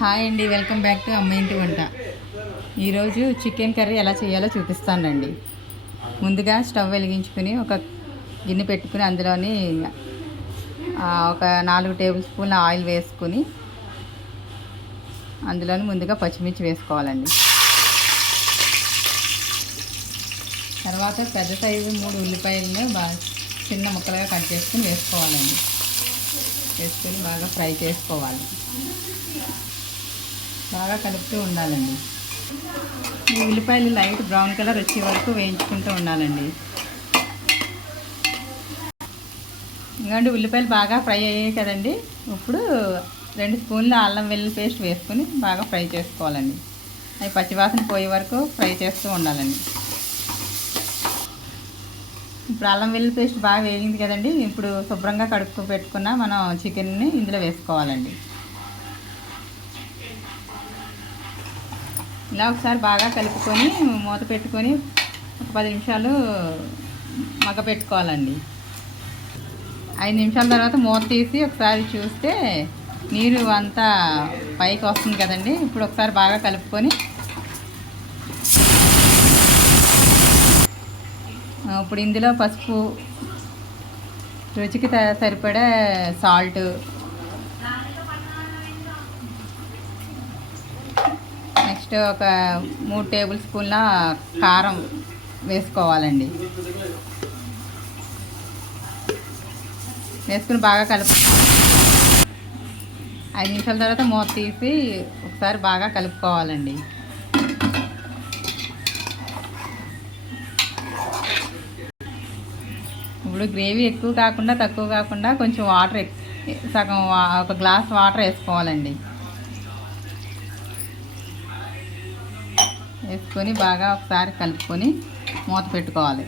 Hi అండి, welcome back to అమ్మ ఇంటి వంట. ఈరోజు చికెన్ కర్రీ ఎలా చేయాలో చూపిస్తానండి. ముందుగా స్టవ్ వెలిగించుకుని ఒక గిన్నె పెట్టుకుని అందులోని ఒక 4 టేబుల్ స్పూన్ల ఆయిల్ వేసుకుని అందులోని ముందుగా పచ్చిమిర్చి వేసుకోవాలండి. తర్వాత పెద్ద సైజు 3 ఉల్లిపాయలను బాగా చిన్న ముక్కలుగా కట్ చేసుకుని వేసుకోవాలండి. వేసుకొని బాగా ఫ్రై చేసుకోవాలి. బాగా కలుపుతూ ఉండాలండి. ఈ ఉల్లిపాయలు లైట్ బ్రౌన్ కలర్ వచ్చే వరకు వేయించుకుంటూ ఉండాలండి. ఇంకంటే ఉల్లిపాయలు బాగా ఫ్రై అయ్యాయి కదండి. ఇప్పుడు 2 స్పూన్ల అల్లం వెల్లుల్లి పేస్ట్ వేసుకొని బాగా ఫ్రై చేసుకోవాలండి. అవి పచ్చివాసన పోయే వరకు ఫ్రై చేస్తూ ఉండాలండి. ఇప్పుడు అల్లం వెల్లుల్లి పేస్ట్ బాగా వేగింది కదండి. ఇప్పుడు శుభ్రంగా కడుక్కు పెట్టుకున్న మనం చికెన్ని ఇందులో వేసుకోవాలండి. ఇలా ఒకసారి బాగా కలుపుకొని మూత పెట్టుకొని ఒక 10 నిమిషాలు మగ్గ పెట్టుకోవాలండి. 5 నిమిషాల తర్వాత మూత తీసి ఒకసారి చూస్తే నీరు అంతా పైకి వస్తుంది కదండి. ఇప్పుడు ఒకసారి బాగా కలుపుకొని ఇప్పుడు ఇందులో పసుపు, రుచికి సరిపడే సాల్ట్, నెక్స్ట్ ఒక 3 టేబుల్ స్పూన్ల కారం వేసుకోవాలండి. వేసుకుని బాగా 5 నిమిషాల తర్వాత మూత తీసి ఒకసారి బాగా కలుపుకోవాలండి. ఇప్పుడు గ్రేవీ ఎక్కువ కాకుండా తక్కువ కాకుండా కొంచెం వాటర్ సగం ఒక గ్లాస్ వాటర్ వేసుకోవాలండి. వేసుకొని బాగా ఒకసారి కలుపుకొని మూత పెట్టుకోవాలి.